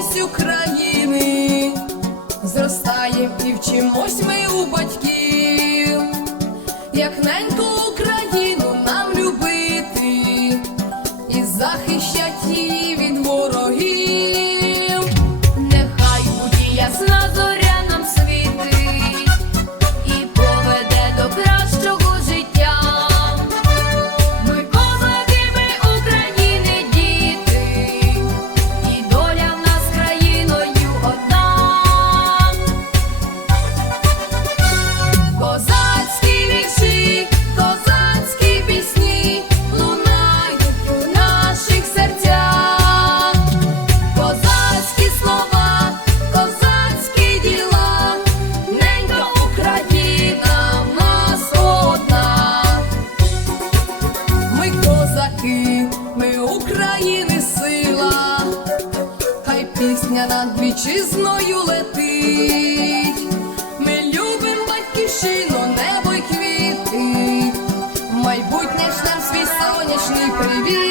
єдність України, зростаєм і вчимось ми у батьків, як на пісня над вітчизною летить, ми любимо батьківщину, небо й квіти, майбутнє ж нам свій сонячний привіт.